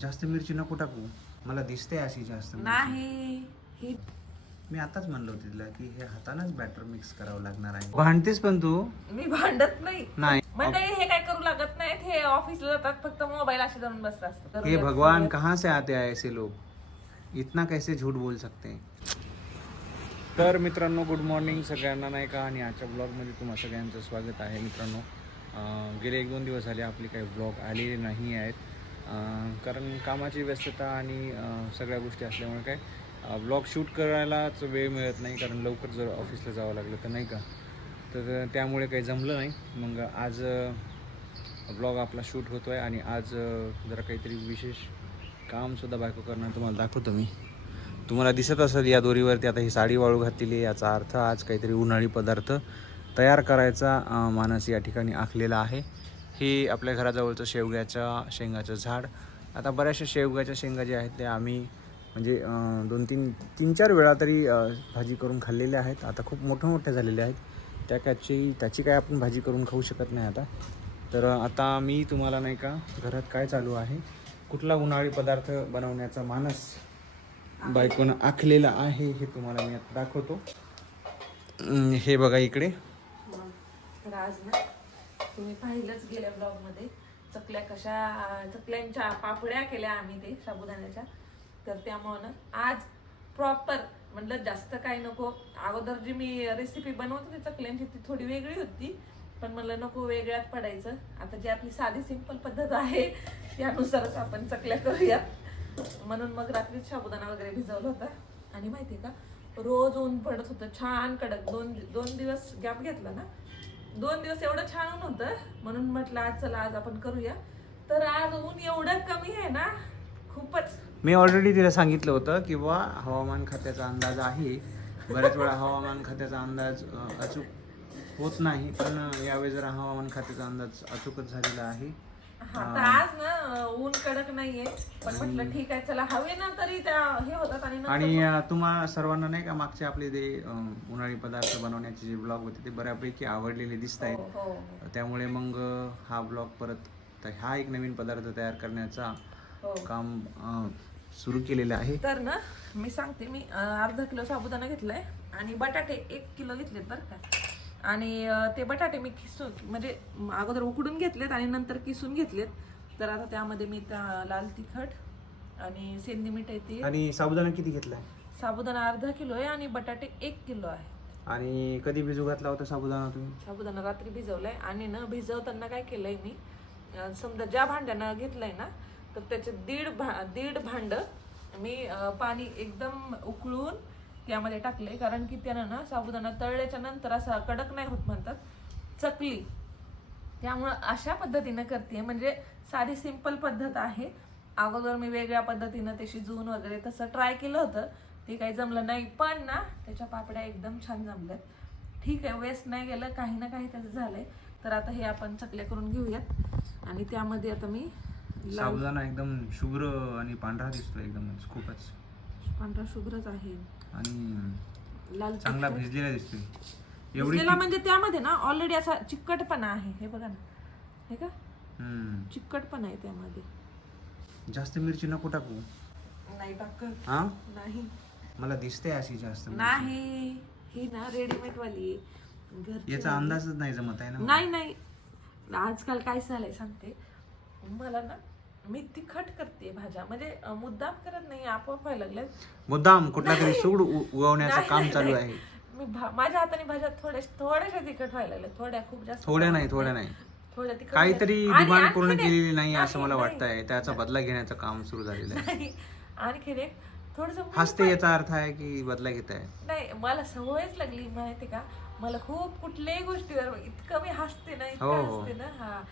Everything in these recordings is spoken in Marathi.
जास्त मिरची नको टाकू. मला दिसते अशी जास्त मिरची. नाही ही मी आताच म्हणलं होतं तिला की हे हातानच बॅटर मिक्स करावं लागणार आहे. भांडतेस पण तू? मी भांडत नाही. नाही. मंडळी हे काय करू लागत नाहीत? हे ऑफिसला जातात फक्त मोबाईल असे धरून बसत असतात हे भगवान कहाँ से आते हैं ऐसे लोग इतना कैसे झूठ बोल सकते हैं? तर मित्रांनो गुड मॉर्निंग सगळ्यांना नाही का? आणि आजच्या ब्लॉगमध्ये तुम्हा सगळ्यांचं स्वागत आहे मित्रांनो. अं, गेले एक दोन दिवस झाले आपले काही ब्लॉग आलेले नाही आहेत. कारण कामाची व्यस्तता आणि सगळ्या गोष्टी असल्यामुळे काय ब्लॉग शूट करायलाच वेळ मिळत नाही कारण लवकर जर ऑफिसला जावं लागलं तर नाही का? तर त्यामुळे काही जमलं नाही. मग आज ब्लॉग आपला शूट होतो आहे आणि आज जरा काहीतरी विशेष कामसुद्धा बायको करणार तुम्हाला दाखवतो मी. तुम्हाला दिसत असेल या दोरीवरती आता ही साडी वाळू घातलेली आहे याचा अर्थ आज काहीतरी उन्हाळी पदार्थ तयार करायचा मानस या ठिकाणी आखलेला आहे. हे आपल्या घराजवळचं शेवग्याच्या शेंगाचं झाड. आता बऱ्याचशा शेवग्याच्या शेंगा ज्या आहेत त्या आम्ही म्हणजे दोन तीन तीन चार वेळा तरी भाजी करून खाल्लेल्या आहेत. आता खूप मोठ्या मोठ्या झालेल्या आहेत. त्या त्याची त्याची काय आपण भाजी करून खाऊ शकत नाही आता. तर आता मी तुम्हाला नाही का घरात काय चालू आहे? कुठला उन्हाळी पदार्थ बनवण्याचा मानस बायकोनं आखलेला आहे हे तुम्हाला मी आता दाखवतो. हे बघा इकडे. तुम्ही पाहिलंच गेल्या ब्लॉगमध्ये चकल्या कशा चकल्यांच्या पापड्या केल्या आम्ही ते साबुदाण्याच्या. तर त्यामुळं ना आज प्रॉपर म्हणलं जास्त काही नको. अगोदर जी मी रेसिपी बनवत होती चकल्यांची ती थोडी वेगळी होती. पण म्हटलं नको वेगळ्यात पडायचं. आता जी आपली साधी सिंपल पद्धत आहे त्यानुसारच आपण चकल्या करूया. म्हणून मग रात्री साबुदाणा वगैरे भिजवला होता. आणि माहिती का रोज ऊन पडत होतं छान कडक. दोन दोन दिवस गॅप घेतला ना दोन दिवस एवढं छान ऊन होतं म्हणून म्हटलं आज चला आज आपण करूया. तर आज ऊन एवढं कमी आहे ना खूपच. मी ऑलरेडी तिला सांगितलं होतं की हवामान खात्याचा अंदाज आहे. बऱ्याच वेळा हवामान खात्याचा अंदाज अचूक होत नाही पण यावेळी जरा हवामान खात्याचा अंदाज अचूकच झालेला आहे. हा तर आज ना ऊन कडक नाहीये पण म्हटलं ठीक आहे चला हवे ना तरी त्या हे होतात आणि नंतर आणि अं, तुम्हा सर्वांना नाही का मागचे आपले जे अं, उन्हाळी पदार्थ बनवण्याचे जे ब्लॉग होते ते बऱ्यापैकी आवडलेले दिसत आहेत. हो, हो, त्यामुळे मग अं, हा ब्लॉग परत तर हा एक नवीन पदार्थ तयार करण्याचा हो. काम सुरू केलेलं आहे. तर ना मी सांगते मी अं, अर्धा किलो साबुदाणा घेतलाय आणि बटाटे एक किलो घेतलेत बरं का. आणि ते बटाटे मी किसून म्हणजे अगोदर उकडून घेतलेत आणि नंतर किसून घेतलेत. तर आता त्यामध्ये मी त्या लाल तिखट आणि सेंदी मीठ आहे ते आणि साबुदाणा किती घेतलाय? साबुदाणा अर्धा किलो आहे आणि बटाटे एक किलो आहे. आणि कधी भिजू घातला होता साबुदाणा तुम्ही? साबुदाणा रात्री भिजवलाय आणि ना भिजवताना काय केलंय मी समजा ज्या भांड्यानं घेतलंय ना तर त्याचे दीड भा दीड भांड मी पाणी एकदम उकळून त्यामध्ये टाकले कारण की त्यानं ना साबुदाणा तळल्याच्या नंतर असा कडक नाही होत म्हणतात चकली. त्यामुळं अशा पद्धतीनं करते म्हणजे साधी सिंपल पद्धत आहे. अगोदर मी वेगळ्या पद्धतीनं ते शिजवून वगैरे तसं ट्राय केलं होतं. ते काही जमलं नाही. पण ना त्याच्या पापड्या एकदम छान जमल्यात. ठीक आहे वेस्ट नाही गेलं. काही ना काही त्याचं झालंय. तर आता हे आपण चकल्या करून घेऊयात. आणि त्यामध्ये आता मी साबुदाणा एकदम शुभ्र आणि पांढरा दिसतो एकदम खूपच. पांढरा शुभ्रच आहे. आणि लाल चांगला. भिजलेला दिसतोय. एवढी भिजलेला म्हणजे त्यामध्ये ना ऑलरेडी असा चिकटपणा आहे. हे बघा ना. हे का? हम्म. चिकटपणा आहे त्यामध्ये. जास्त मिरची नको टाकू. नाही टाकत. हा? नाही. मला दिसते अशी जास्त मिरची. नाही. ही ना रेडीमेड वाली आहे. घरची याचा अंदाजच नाही जमत आहे ना. नाही नाही. आजकाल काय झालंय सांगते. मला ना मी तिखट करते भाज्या. म्हणजे मुद्दाम करत नाही आपोआप व्हायला लागल्या मुद्दाम कुठला तरी सूड उगवण्याचं काम चालू. आहे. मी भा- माझ्या हाताने भाज्या थोड्या थोड्याशा तिखट व्हायला लागल्या थोड्या खूप जास्त थोड्या नाही थोड्या नाही. थोड्या तिखट काहीतरी आणि डिमांड आणखीन पूर्ण एक- केलेली नाही असं मला नाही, वाटतंय. त्याचा बदला घेण्याचं काम सुरू झालेलं आहे. नाही. आणखीन एक थोडस हसते याचा अर्थ आहे की बदला घेत आहे. नाही मला सवयच लागली माहिती का? मला खूप कुठल्याही गोष्टीवर इतकं मी हसते ना हो, इतकं हो. हसते ना. हा.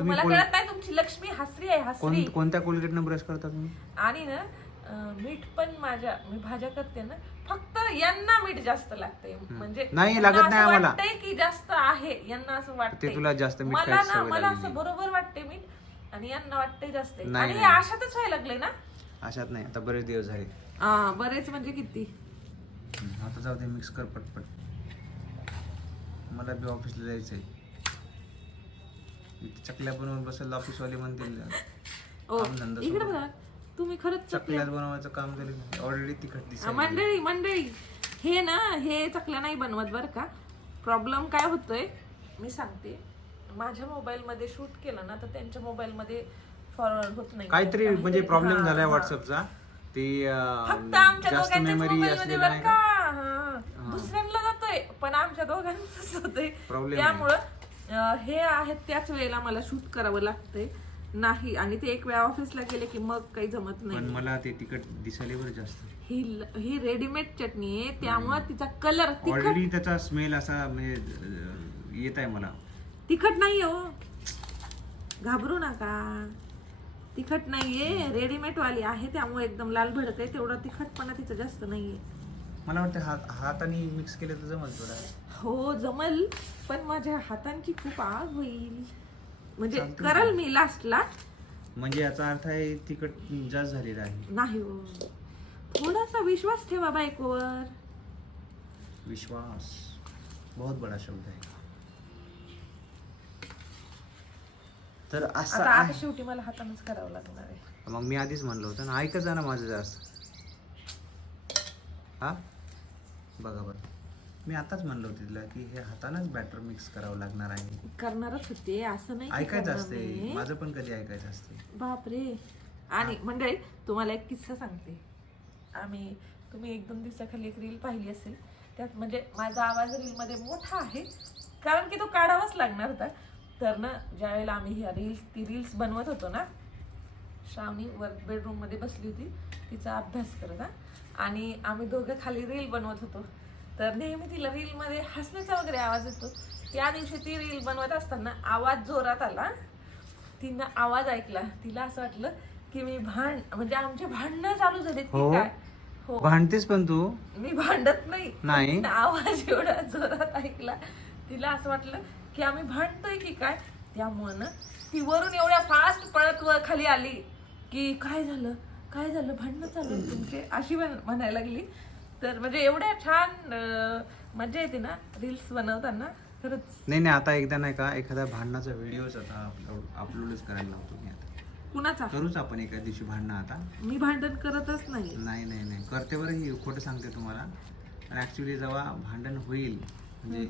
तुम्ही कोण- कळत नाही तुमची लक्ष्मी हसरी आहे हसरी. कोण कोणत्या कोलगेटनं ब्रश करता तुम्ही? आणि ना अं, मीठ पण माझ्या मी भाज्या करते ना फक्त यांना मीठ जास्त लागते म्हणजे नाही, यांना लागत नाही आम्हाला. वाटतंय की जास्त आहे यांना असं वाटतंय. ते तुला जास्त मीठ मला खायची ना सवय मला. असं बरोबर वाटते मीठ. आणि यांना वाटते जास्त. आहे. नाही, आणि हे नाही. अशातच व्हायला लागले ना? अशात नाही. आता बरेच दिवस झाले. हा, बरेच म्हणजे किती? हम्म, आता जाऊ दे मिक्स कर पटपट. मला बी ऑफिसला जायचंय. इथे चकल्या बनवून बसेल ऑफिसवाले म्हणतील ओ कामधंदा इकडे. बघा तुम्ही खरंच चकल्या बनवायचं काम झालं ऑलरेडी तिखट मंडळी मंडळी हे ना हे चकल्या नाही बनवत बरं का. प्रॉब्लेम काय होतोय? मी सांगते. माझ्या मोबाईल मध्ये शूट केलं ना तर त्यांच्या मोबाईल मध्ये फॉरवर्ड होत नाही. काहीतरी म्हणजे प्रॉब्लेम झालाय. व्हॉट्सअपचा ते अं, फक्त आमच्या जास्त दोघांच्याच मेमरी मोबाईल मध्ये असलेलं बरं नाही का? का? हा. दुसऱ्यांना जातोय पण आमच्या दोघांच होतोय. Problem आहे. त्यामुळं हे आहेत त्याच वेळेला मला शूट करावं लागतंय. नाही आणि ते एक वेळा ऑफिसला गेले की मग काही जमत पण नाही मला ते तिखट दिसायला बरं जास्त. ही ही रेडीमेड चटणी आहे त्यामुळे तिचा कलर तिखट ऑलरेडी त्याचा स्मेल असा म्हणजे अं, येत आहे मला. तिखट नाही हो. घाबरू नका. तिखट नाहीये रेडीमेड वाली आहे त्यामुळे एकदम लाल भडक आहे तेवढा तिखटपणा तिचा जास्त नाहीये. मला वाटतं हात हाताने मिक्स केलं तर जमल थोडा. हो जमल. पण माझ्या हातांची खूप आग होईल. म्हणजे चालतंय. करल मी लास्टला म्हणजे याचा अर्थ आहे तिखट जास्त झालेला आहे. नाही हो. थोडासा विश्वास ठेवा बायकोवर. विश्वास. बहुत बडा शब्द आहे. तर असं आता आता आहे. शेवटी मला हातानेच करावं लागणार आहे. मग मी आधीच म्हणलं होतं ना ऐकत जा ना माझं जास्त. हा? बघा बरं. मी आताच म्हणलं होतं तिला की हे हातानंच बॅटर मिक्स करावं लागणार आहे. करणारच होते असं नाही की ऐकायचं करणार असते. नाही. माझं पण कधी ऐकायचं असते. बापरे. आणि मंडळी तुम्हाला एक किस्सा सांगते. आम्ही तुम्ही एक दोन दिवसाखाली एक रील पाहिली असेल. त्यात म्हणजे माझा आवाज रीलमध्ये मोठा आहे कारण की तो काढावाच लागणार होता. तर ना ज्यावेळेला आम्ही ह्या रील्स ती रील्स बनवत होतो ना श्रावणी वर बेडरूममध्ये बसली होती. तिचा अभ्यास करत हा. आणि आम्ही दोघं खाली रील बनवत होतो. तर नेहमी तिला रीलमध्ये हसण्याचा वगैरे आवाज येतो. त्या दिवशी ती रील बनवत असताना आवाज जोरात आला. तिनं आवाज ऐकला. तिला असं वाटलं की मी भांड म्हणजे आमचे भांडणं चालू झालेत की हो? काय? हो. भांडतेस पण तू? मी भांडत नाही. नाही? तिनं आवाज एवढा जोरात ऐकला. तिला असं वाटलं की आम्ही भांडतोय की काय? त्यामुळं ना ती वरून एवढ्या फास्ट पळत वर खाली आली की काय झालं? काय झालं? भांडणं चालू आहे तुमचे? अशी म्हण- म्हणायला लागली. तर म्हणजे एवढ्या छान अं, मजा येते ना रील्स बनवताना. खरंच. नाही नाही आता एकदा नाही का एखादा भांडणाचा व्हिडिओच आता अपलोड अपलोडच करायला लावतो मी आता. कुणाचा? करूच आपण एका दिवशी भांडणं आता. मी भांडण करतच नाही. नाही नाही नाही. करते बरं ही खोटं सांगते तुम्हाला. आणि ॲक्च्युली जेव्हा भांडण होईल म्हणजे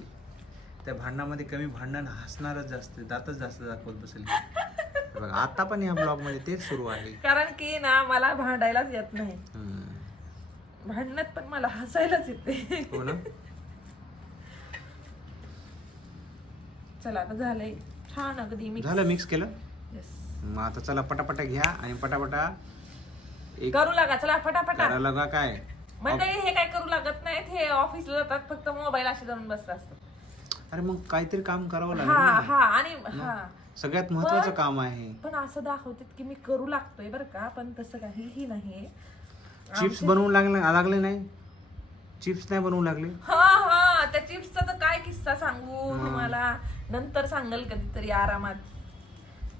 त्या भांडणामध्ये कमी भांडण हसणारच जास्त दातच जास्त दाखवत बसेल. बघा आता पण या ब्लॉगमध्ये तेच सुरू आहे. कारण की ना मला भांडायलाच येत नाही. हम्म. भांडणात पण मला हसायलाच येते. हो ना? चला आता झालंय. छान अगदी मी झालं मिक्स केलं. मग आता चला पटापटा घ्या आणि पटापटा एक करू लागा चला फटाफटा लगा काय? मंडळी हे काय करू लागत नाहीत हे ऑफिसला जातात फक्त मोबाईल असे धरून बसत असतात. अरे मग काहीतरी काम करावं लागेल हा ना. हा आणि हा. सगळ्यात महत्वाचं काम आहे. पण असं दाखवतात की मी करू लागतोय बरं का पण तसं काहीही नाही चिप्स बनवू लागले लागले नाही. चिप्स नाही बनवू लागले. हा हा त्या चिप्सचा तर काय किस्सा सांगू तुम्हाला? नंतर सांगल कधीतरी आरामात.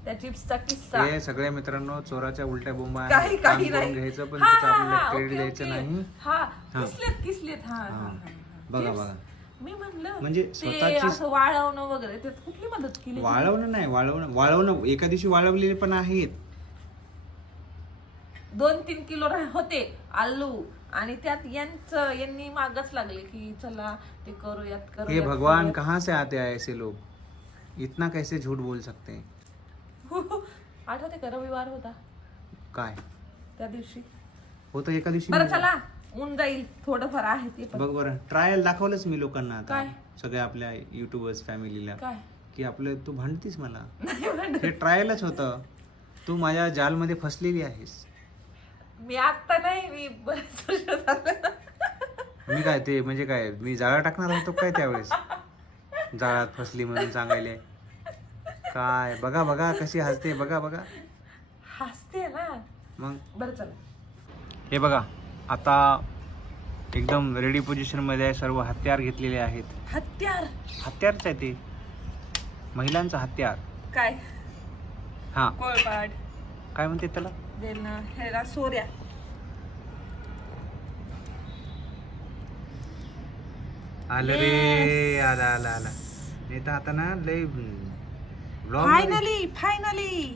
त्या चिप्सचा किस्सा. हे सगळ्या मित्रांनो चोराच्या उलट्या बोंबा. काही काही नाही. घ्यायचं पण हा, त्याचं आपल्याला क्रेडिट द्यायचं. नाही. हा. किसलेत किसलेत. हा. बघा. बघा. मी म्हणलं म्हणजे स्वतःची- वाळवणं वगैरे त्यात कुठली मदत केली वाळवणं नाही वाळवणं वाळवणं एका दिवशी वाळवलेले पण आहेत. दोन तीन किलो होते. आलू. आणि त्यात यांचं यांनी मागच लागले की चला ते करूयात हे करूयात भगवान करूयात. कहाँ से आते हैं ऐसे लोग? इतना कैसे झूठ बोल सकते हैं? आठवते का? रविवार होता. काय? त्या दिवशी. हो तर एका दिवशी बरं चला. ऊन जाईल. थोडंफार आहे ते पण. बघ बरं ट्रायल दाखवलंच मी लोकांना आता. काय? सगळ्या आपल्या युट्यूबर्स फॅमिलीला काय? की आपलं तू भांडतीस मला? नाही म्हणत. हे ट्रायलच होतं. तू माझ्या जालमध्ये फसलेली आहेस. मी आता नाही मी बरेच वर्ष झालं मी काय ते म्हणजे काय मी जाळा टाकणार होतो काय त्यावेळेस? जाळात फसली म्हणून सांगायले. काय बघा बघा कशी हसते बघा बघा. हसते ना. मग? बरं चला. हे बघा आता एकदम रेडी पोझिशनमध्ये आहे सर्व हत्यार घेतलेले आहेत. हत्यार? हत्यारच आहे ते. महिलांचं हत्यार. काय? हा. कोळपाट काय म्हणते त्याला? बेलना हेरा सोऱ्या आलं रे आला आला आला. नाही तर आता ना लय ब्लॉग फायनली फायनली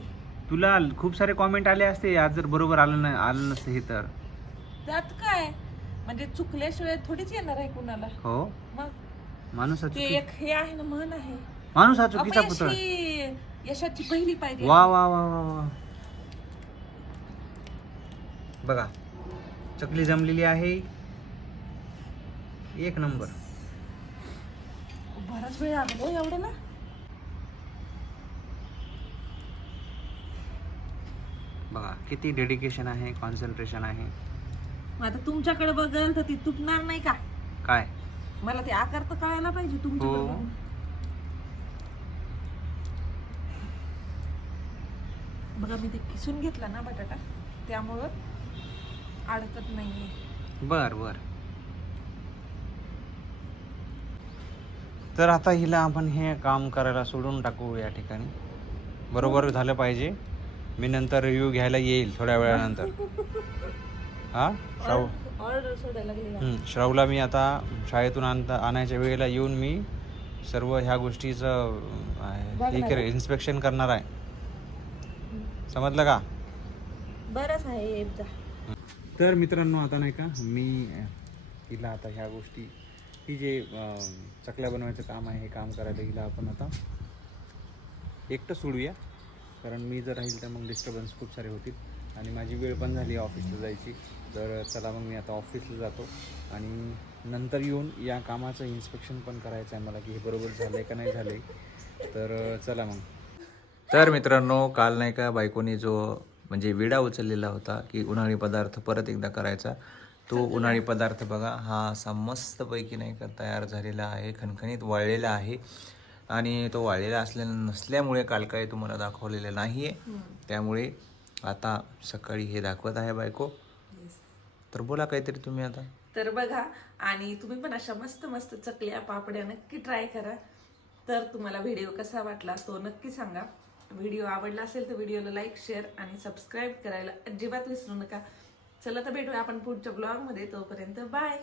तुला खूप सारे कॉमेंट आले असते आज जर बरोबर आलं नाही आलं नसतं हे तर. त्यात काय? म्हणजे चुकल्याशिवाय थोडीच येणार आहे कुणाला. हो. मग माणूस हा ते चुकी एक हे आहे ना म्हण आहे. माणूस हा चुकीचा पुतळा. यशाची पहिली पायरी वा वा वा वा वा. बघा चकली जमलेली आहे. एक नंबर. बराच वेळ आलो हो एवढं ना. बघा किती डेडिकेशन आहे कॉन्सन्ट्रेशन आहे. मग आता तुमच्याकडे बघल तर ती तुटणार नाही का? काय? मला ते आकार तर कळायला पाहिजे तुमच्याकडे हो. बघून. बघा मी ते किसून घेतला ना बटाटा त्यामुळं अडकत नाहीये. बर बर. तर आता हिला आपण हे काम करायला सोडून टाकू या ठिकाणी. बरोबर झालं पाहिजे. मी नंतर रिव्ह्यू घ्यायला येईल थोड्या वेळानंतर. हा? श्राव ऑर्डर सोडायला लागली का? हं, श्रावला मी आता शाळेतून आणता आणायच्या वेळेला येऊन मी सर्व ह्या गोष्टीचं अं, हे बघणार करेल इन्स्पेक्शन करणार आहे. समजलं का? बरंच आहे तर मित्रांनो आता नाही का मी हिला आता ह्या गोष्टी ही जे चकल्या बनवायचं काम आहे हे काम करायला हिला आपण आता एकटं सोडूया. कारण मी जर राहील तर मग डिस्टर्बन्स खूप सारे होतील. आणि माझी वेळ पण झाली ऑफिसला जायची. तर चला मग मी आता ऑफिसला जातो. आणि नंतर येऊन या कामाचं इन्स्पेक्शन पण करायचं आहे मला की हे बरोबर झालं आहे का नाही झालं आहे तर चला मग. तर मित्रांनो काल नाही का बायकोनी जो म्हणजे विडा उचललेला होता की उन्हाळी पदार्थ परत एकदा करायचा. तो उन्हाळी पदार्थ बघा हा असा मस्तपैकी नाही का तयार झालेला आहे खणखणीत वाळलेला आहे. आणि तो वाळलेला असलेला नसल्यामुळे काल काही तुम्हाला दाखवलेलं नाही आहे त्यामुळे आता सकाळी हे दाखवत आहे बायको. तर बोला काहीतरी तुम्ही आता. तर बघा आणि तुम्ही पण अशा मस्त मस्त चकल्या पापड्या नक्की ट्राय करा. तर तुम्हाला व्हिडिओ कसा वाटला तो नक्की सांगा. व्हिडिओ आवडला असेल तर व्हिडिओला लाईक शेअर आणि सबस्क्राईब करायला अजिबात विसरू नका. चला तर भेटूया आपण पुढच्या ब्लॉगमध्ये. तोपर्यंत बाय.